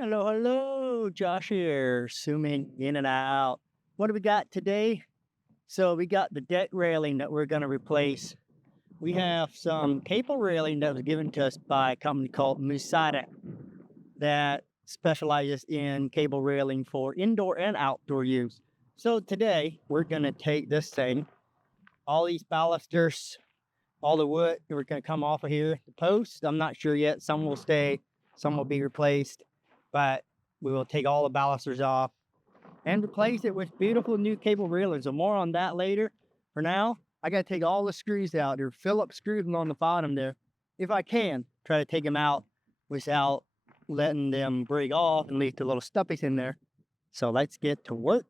Hello, hello, Josh here, zooming in and out. What do we got today? So we got the deck railing that we're going to replace. We have some cable railing that was given to us by a company called Muzata that specializes in cable railing for indoor and outdoor use. So today we're going to take this thing, all these balusters, all the wood, we're going to come off of here. The posts, I'm not sure yet. Some will stay, some will be replaced, but we will take all the balusters off and replace it with beautiful new cable railing. So more on that later. For now, I got to take all the screws out. There are Phillips screws on the bottom there. If I can, try to take them out without letting them break off and leave the little stuffies in there. So let's get to work.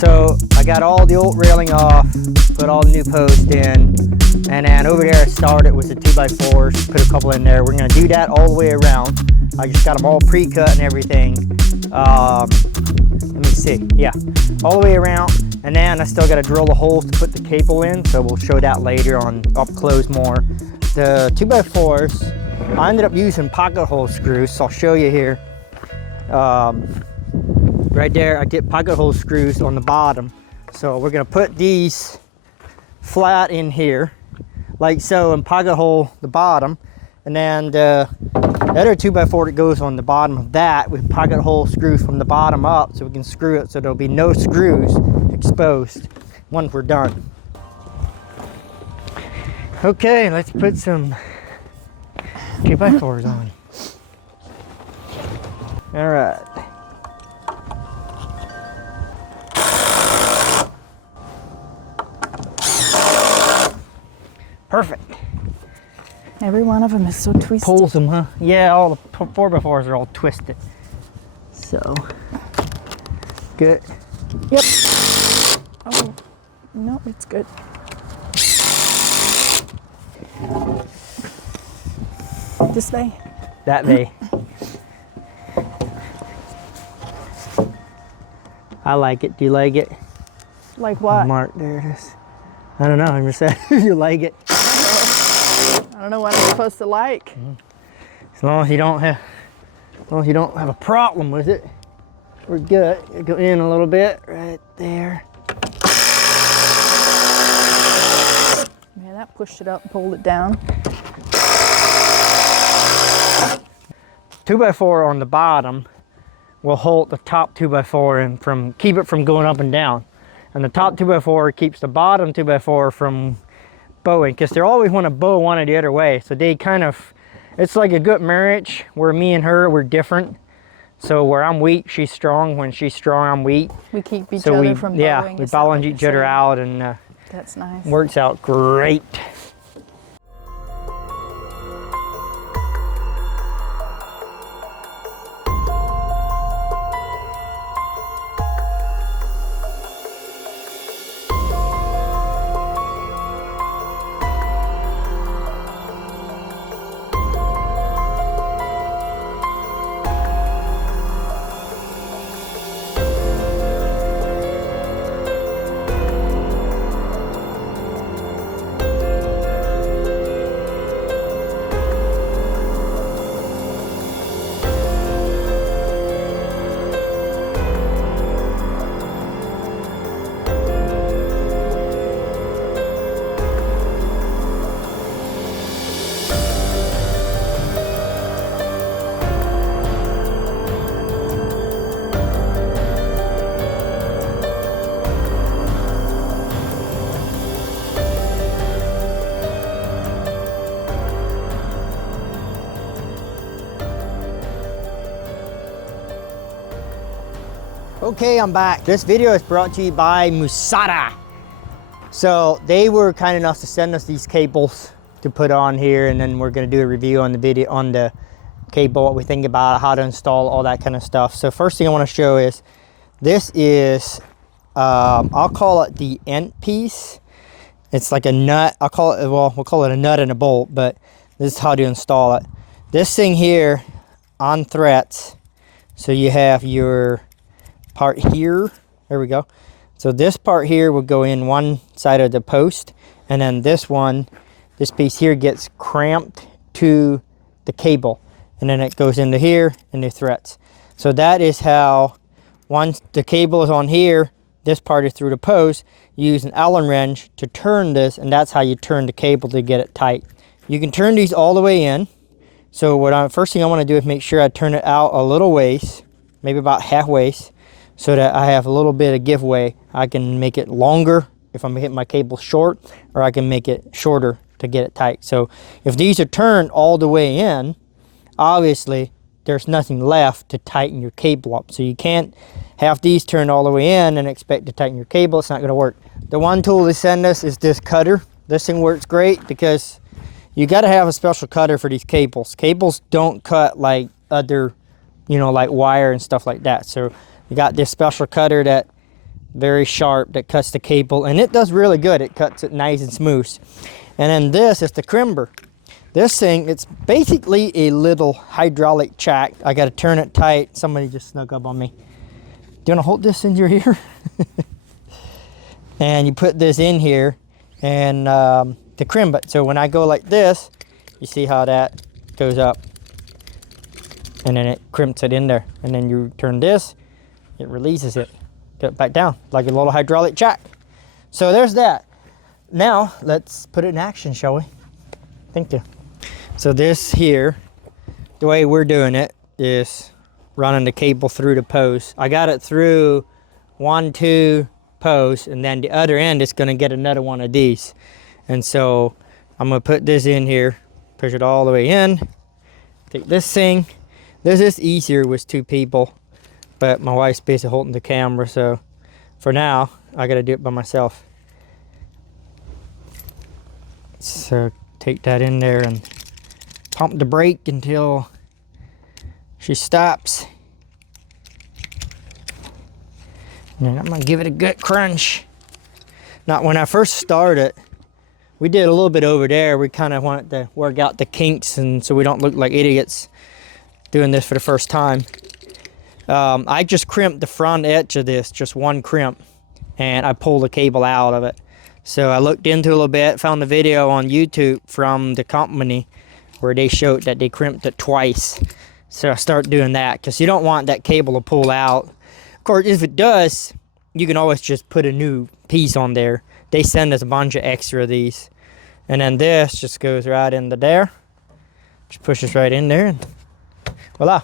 So I got all the old railing off, put all the new posts in, and then over there I started with the 2x4s, put a couple in there. We're gonna do that all the way around. I just got them all pre-cut and everything. Let me see, yeah, all the way around. And then I still gotta drill the holes to put the cable in, so we'll show that later on up close more. The 2x4s, I ended up using pocket hole screws, so I'll show you here. Right there, I get pocket hole screws on the bottom. So we're gonna put these flat in here, like so, and pocket hole the bottom. And then the other 2x4 that goes on the bottom of that with pocket hole screws from the bottom up, so we can screw it so there'll be no screws exposed once we're done. Okay, let's put some 2x4s on. All right. Perfect. Every one of them is so twisted. Pulls them, huh? Yeah, all the 4x4s are all twisted. So, good. Yep. Oh, no, it's good. This way? That way. I like it. Do you like it? Like what? Mark, there it is. I don't know. I'm just saying if you like it. I don't know what I'm supposed to like. As long as you don't have, a problem with it, we're good. Go in a little bit right there. Yeah, that pushed it up and pulled it down. 2x4 on the bottom will hold the top 2x4 and keep it from going up and down. And the top 2x4 keeps the bottom 2x4 from bowing, because they always want to bow one or the other way. So they kind of, it's like a good marriage where me and her, we're different. So where I'm weak, she's strong. When she's strong, I'm weak. We keep each other from bowing. Yeah, we balance each other out, and that's nice. Works out great. Okay, I'm back. This video is brought to you by Muzata. So they were kind enough to send us these cables to put on here, and then we're going to do a review on the video on the cable, what we think about it, how to install, all that kind of stuff. So first thing I want to show is this is I'll call it the end piece. It's like a nut. I'll call it, well, we'll call it a nut and a bolt, but this is how to install it. This thing here on threads. So you have your part here. There we go. So this part here will go in one side of the post, and then this piece here gets cramped to the cable, and then it goes into here and the threads. So that is how, once the cable is on here, this part is through the post, you use an Allen wrench to turn this, and that's how you turn the cable to get it tight. You can turn these all the way in. So first thing I want to do is make sure I turn it out a little ways, maybe about half ways, so that I have a little bit of giveaway. I can make it longer if I'm hitting my cable short, or I can make it shorter to get it tight. So if these are turned all the way in, obviously there's nothing left to tighten your cable up. So you can't have these turned all the way in and expect to tighten your cable. It's not going to work. The one tool they send us is this cutter. This thing works great because you got to have a special cutter for these cables. Cables don't cut like other, like wire and stuff like that. So you got this special cutter that very sharp that cuts the cable, and it does really good. It cuts it nice and smooth. And then this is the crimper. This thing, it's basically a little hydraulic jack. I got to turn it tight. Somebody just snuck up on me. Do you want to hold this in your ear? And you put this in here and to crimp it. So when I go like this, you see how that goes up, and then it crimps it in there. And then you turn this, it releases it, get it back down like a little hydraulic jack. So there's that. Now let's put it in action, shall we? Thank you. So this here, the way we're doing it is running the cable through the post. I got it through 1-2 posts, and then the other end is going to get another one of these. And so I'm going to put this in here, push it all the way in, take this thing. This is easier with 2 people, but my wife's basically holding the camera, so for now I got to do it by myself. So take that in there and pump the brake until she stops. And then I'm gonna give it a good crunch. Now, when I first started, we did a little bit over there. We kind of wanted to work out the kinks, and so we don't look like idiots doing this for the first time. I just crimped the front edge of this, just one crimp, and I pulled the cable out of it. So I looked into it a little bit, found the video on YouTube from the company where they showed that they crimped it twice. So I started doing that because you don't want that cable to pull out. Of course, if it does, you can always just put a new piece on there. They send us a bunch of extra of these. And then this just goes right into there. Just pushes right in there, and voila.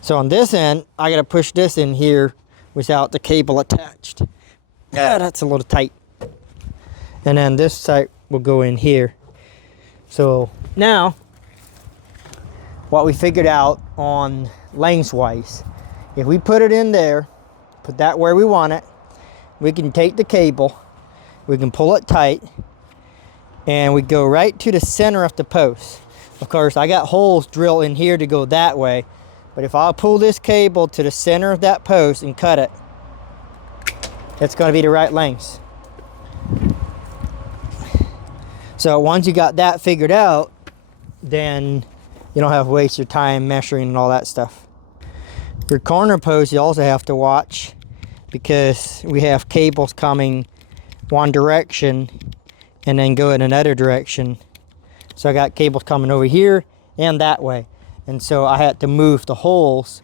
So on this end, I gotta push this in here without the cable attached. Yeah, that's a little tight. And then this side will go in here. So now, what we figured out on lengthwise, if we put it in there, put that where we want it, we can take the cable, we can pull it tight, and we go right to the center of the post. Of course, I got holes drilled in here to go that way, but if I pull this cable to the center of that post and cut it, it's going to be the right length. So once you got that figured out, then you don't have to waste your time measuring and all that stuff. Your corner post you also have to watch, because we have cables coming one direction and then go in another direction. So I got cables coming over here and that way. And so I had to move the holes.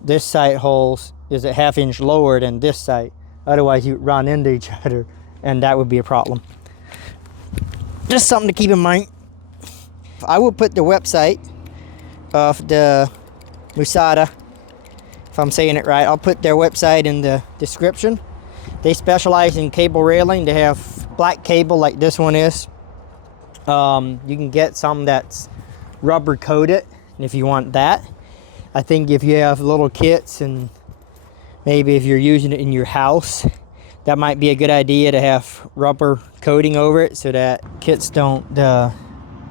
This side holes is a 1/2 inch lower than this side. Otherwise you run into each other, and that would be a problem. Just something to keep in mind. I will put the website of the Muzata, if I'm saying it right. I'll put their website in the description. They specialize in cable railing. They have black cable like this one is. You can get some that's rubber coated if you want that. I think if you have little kits and maybe if you're using it in your house, that might be a good idea to have rubber coating over it so that kits don't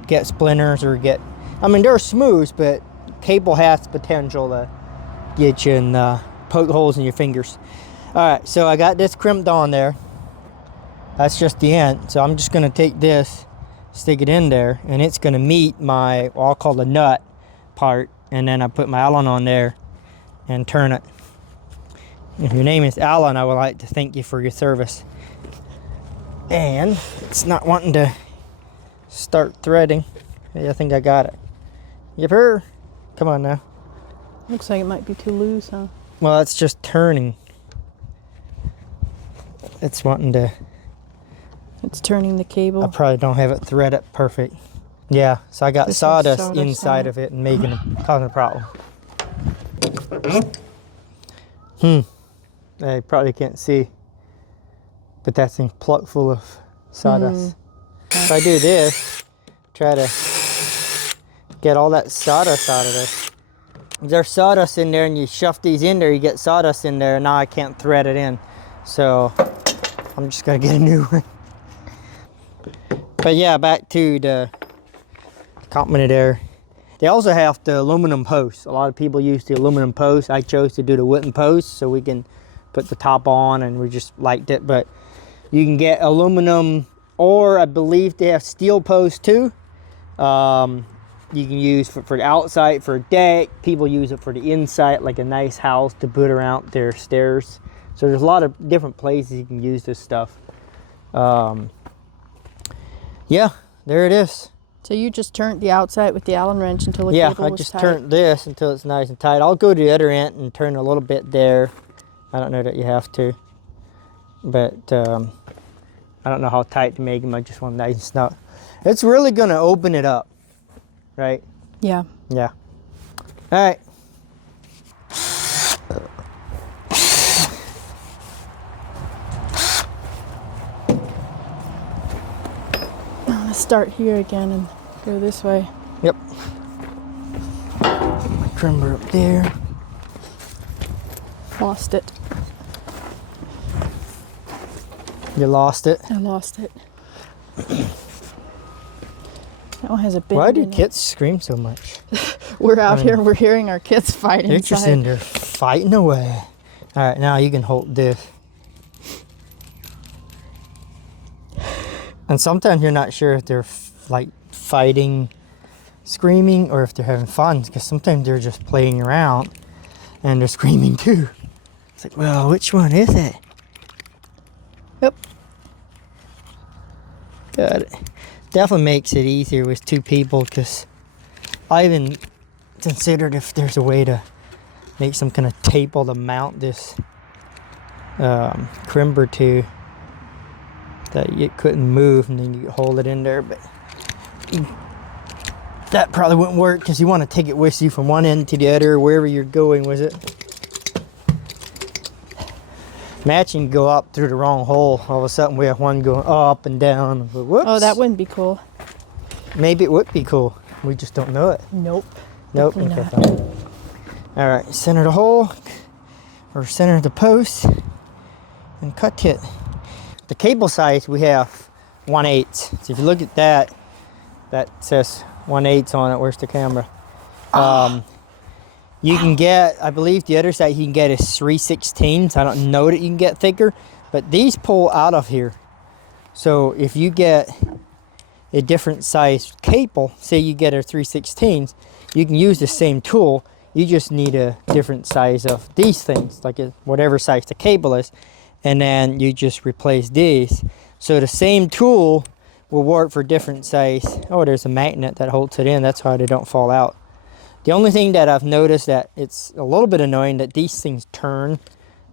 get splinters or get, I mean, they're smooth, but cable has the potential to get you in poke holes in your fingers. All right, so I got this crimped on there. That's just the end. So I'm just gonna take this, stick it in there, and it's gonna meet my, what I'll call the nut part, and then I put my Allen on there and turn it. If your name is Alan, I would like to thank you for your service. And it's not wanting to start threading. Hey, I think I got it. Yipper. Come on now. Looks like it might be too loose, huh? Well, it's just turning. It's wanting to. It's turning the cable. I probably don't have it threaded perfect. Yeah, so I got This is sawdust sawdust inside on of it and making causing a problem. I probably can't see, but that thing's plucked full of sawdust. If I do this, try to get all that sawdust out of this. If there's sawdust in there and you shove these in there, you get sawdust in there, and now I can't thread it in. So I'm just gonna get a new one. But yeah, back to the company there. They also have the aluminum posts. A lot of people use the aluminum posts. I chose to do the wooden posts so we can put the top on, and we just liked it. But you can get aluminum, or I believe they have steel posts too. You can use for the outside for a deck. People use it for the inside, like a nice house to put around their stairs. So there's a lot of different places you can use this stuff. Yeah, there it is. So you just turned the outside with the Allen wrench until the Yeah, cable I was just tight? turned this until it's nice and tight. I'll go to the other end and turn a little bit there. I don't know that you have to, but I don't know how tight to make them. I just want nice and snug. It's really gonna open it up, right? Yeah. Yeah. All right. Let's start here again and go this way. Yep. My crimper up there. Lost it. You lost it. I lost it. That one has a bend Why do in it. kids scream so much? We're out here, we're hearing our kids fighting They're inside. just in there fighting away. All right, now you can hold this. And sometimes you're not sure if they're like fighting, screaming, or if they're having fun, because sometimes they're just playing around and they're screaming too. It's like, well, which one is it? Yep. Got it. Definitely makes it easier with two people, because I even considered if there's a way to make some kind of table to mount this crimper to, that it couldn't move, and then you could hold it in there, but that probably wouldn't work because you want to take it with you from one end to the other, wherever you're going with it. Imagine you go up through the wrong hole. All of a sudden we have one going up and down. Whoops. Oh, that wouldn't be cool. Maybe it would be cool. We just don't know it. Nope. Nope. Definitely Okay, not. fine. All right, center the hole, or center the post, and cut it. The cable size, we have 1/8. So if you look at that, that says 1/8 on it. Where's the camera? You can get, I believe the other side you can get is 3/16. I don't know that you can get thicker, but these pull out of here. So if you get a different size cable, say you get a 3/16, you can use the same tool. You just need a different size of these things, like whatever size the cable is, and then you just replace these. So the same tool will work for different size. Oh, there's a magnet that holds it in. That's why they don't fall out. The only thing that I've noticed that it's a little bit annoying that these things turn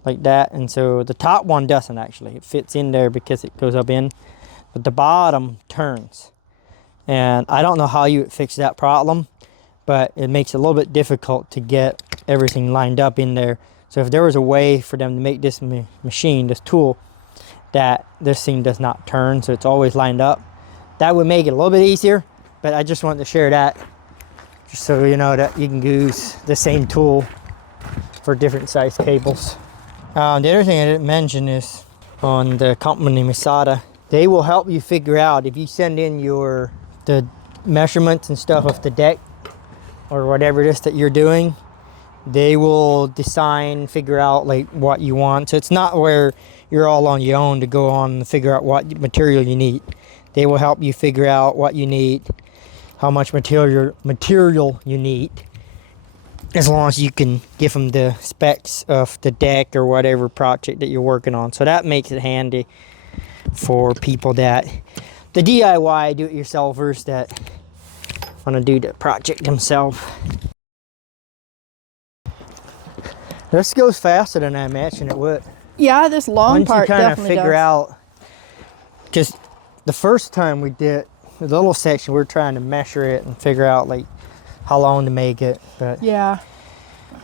like that, and so the top one doesn't actually. It fits in there because it goes up in, but the bottom turns. And I don't know how you would fix that problem, but it makes it a little bit difficult to get everything lined up in there. So if there was a way for them to make this machine, this tool, that this thing does not turn, so it's always lined up, that would make it a little bit easier. But I just wanted to share that, just so you know that you can use the same tool for different size cables. The other thing I didn't mention is on the company Muzata, they will help you figure out if you send in the measurements and stuff of the deck or whatever it is that you're doing. They will design, figure out like what you want. So it's not where you're all on your own to go on and figure out what material you need. They will help you figure out what you need, how much material you need, as long as you can give them the specs of the deck or whatever project that you're working on. So that makes it handy for people the DIY do-it-yourselfers that want to do the project themselves. This goes faster than I imagined it would. Yeah, this long part definitely does. Once you kind of figure out, because the first time we did the little section, we were trying to measure it and figure out like how long to make it. But yeah,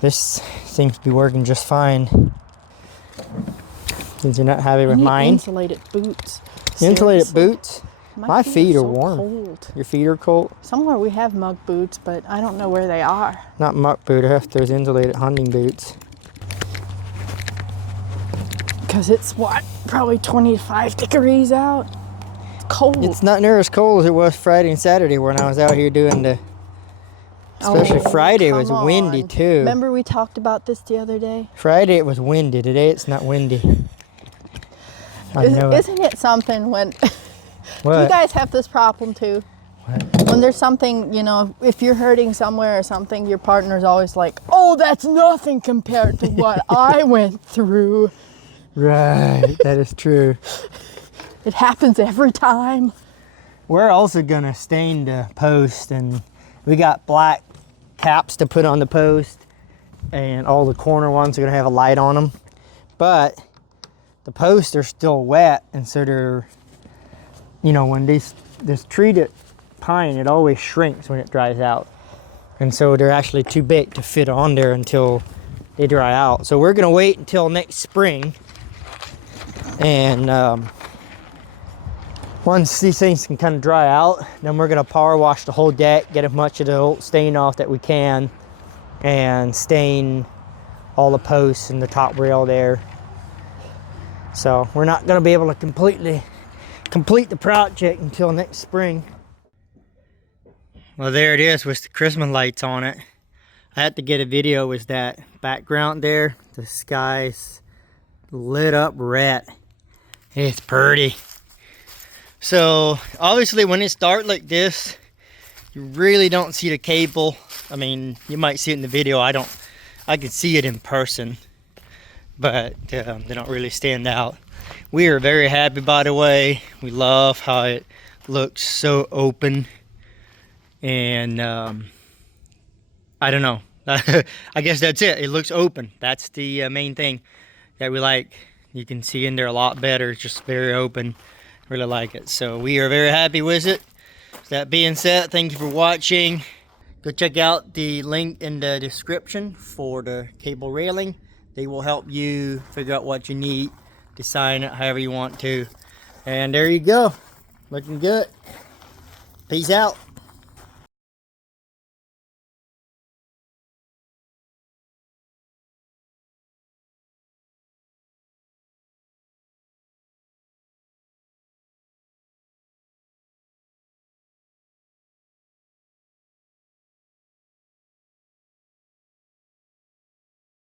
this seems to be working just fine. Did you not have it with mine? Insulated boots. Insulated boots? My feet are so warm. Cold. Your feet are cold? Somewhere we have mug boots, but I don't know where they are. Not muck boot, I have those insulated hunting boots. Because it's what? Probably 25 degrees out. It's cold. It's not near as cold as it was Friday and Saturday when I was out here doing especially Friday was windy too. Remember we talked about this the other day? Friday it was windy. Today it's not windy. Isn't it something when... What? Do you guys have this problem too? What? When there's something, if you're hurting somewhere or something, your partner's always like, oh, that's nothing compared to what I went through. Right, that is true. It happens every time. We're also gonna stain the post, and we got black caps to put on the post, and all the corner ones are gonna have a light on them. But the posts are still wet, and so they're, when this treated pine, it always shrinks when it dries out. And so they're actually too big to fit on there until they dry out. So we're gonna wait until next spring. And once these things can kind of dry out, then we're gonna power wash the whole deck, get as much of the old stain off that we can, and stain all the posts and the top rail there. So we're not gonna be able to completely complete the project until next spring. Well, there it is with the Christmas lights on it. I had to get a video with that background there. The sky's lit up red. It's pretty. So obviously when it's dark like this, you really don't see the cable. I mean, you might see it in the video. I can see it in person, but they don't really stand out. We are very happy, by the way. We love how it looks so open. And I don't know. I guess that's it. It looks open. That's the main thing that we like. You can see in there a lot better. It's just very open. Really like it. So we are very happy with it. That being said, thank you for watching. Go check out the link in the description for the cable railing. They will help you figure out what you need, design it however you want to. And there you go. Looking good. Peace out.